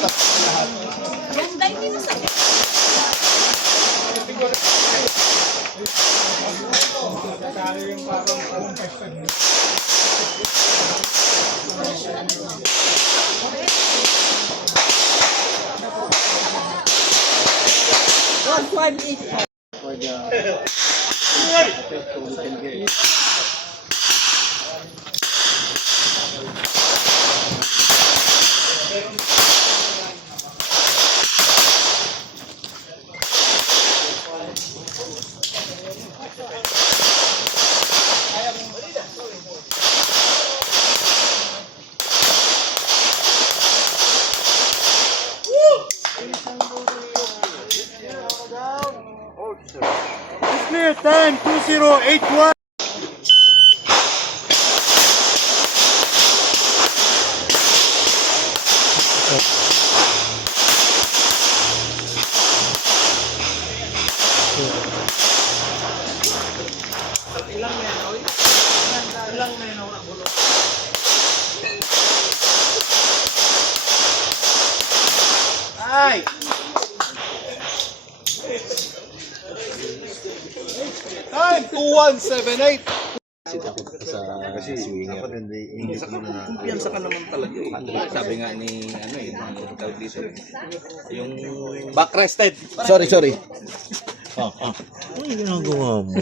butas lahat. Ganda, hindi masakit. For the so we can get clear time 2081. Ilang meno ang bulo. Ay! Time 2178. Kasi swinger. Kumpiyansa ka naman talaga eh. Sabi nga ni ano eh, ng tawag dito. Yung Backrested. Sorry. Ano yung ginagawa mo?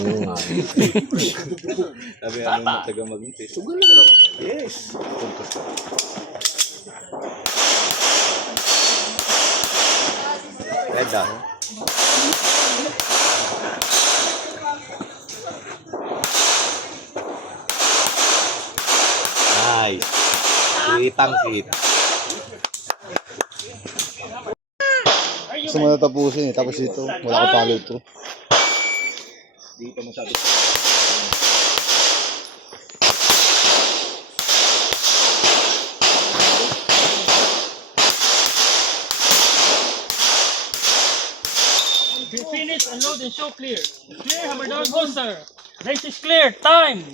sabi nga nung mataga mag-umpis. Sugal lang. Pero okay. Yes. Red ah. Nice. Kitang kita. Gusto mo natapusin eh. Tapos ito, wala ko palo ito. Dito mo sabi. You finish, unload and show clear. Clear, hammer down, holster. Race is clear. Time.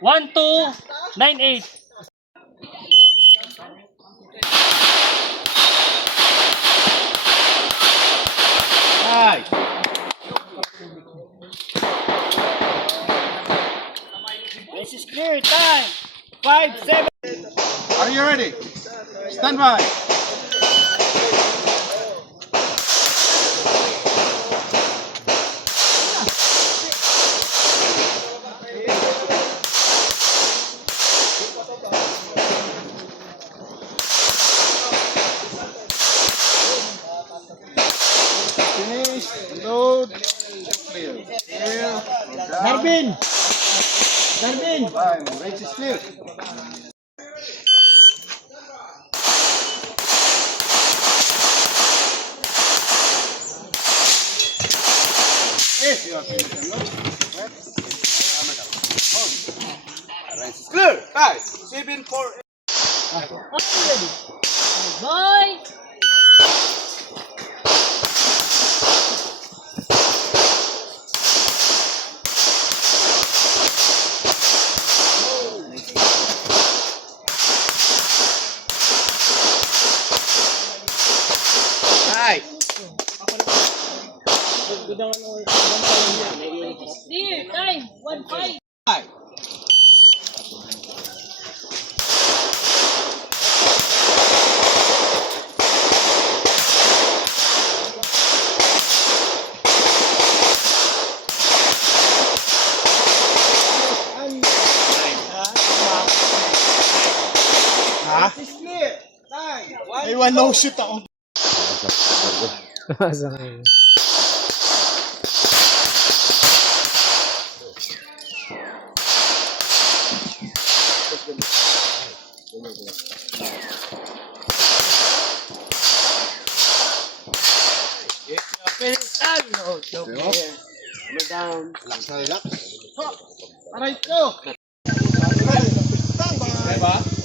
1298. Nice. Race is clear. Time. 5-7. Are you ready? Stand by. Finish, load, clear. Clear, Darwin. time, race is clear. If you are finished and load, race is clear. Time, 7-4. Bye. Nice. Clear. Time. 1-5. Ha? May one no shoot ako. Relax na relax. Aray ko! Diba?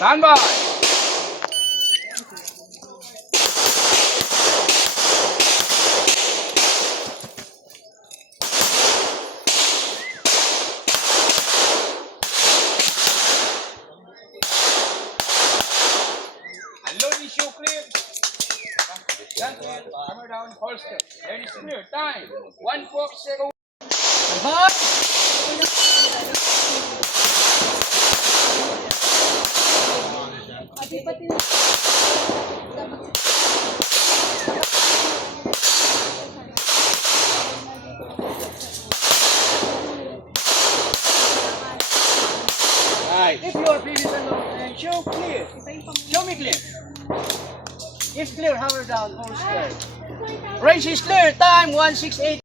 Stand by. Unload issue clear. Gentlemen, hammer down, holster. Ready to clear. Time. 1.0. If you are previous and show clear. Show me clear. If clear, hammer down, hold square. Range is clear. Time 168.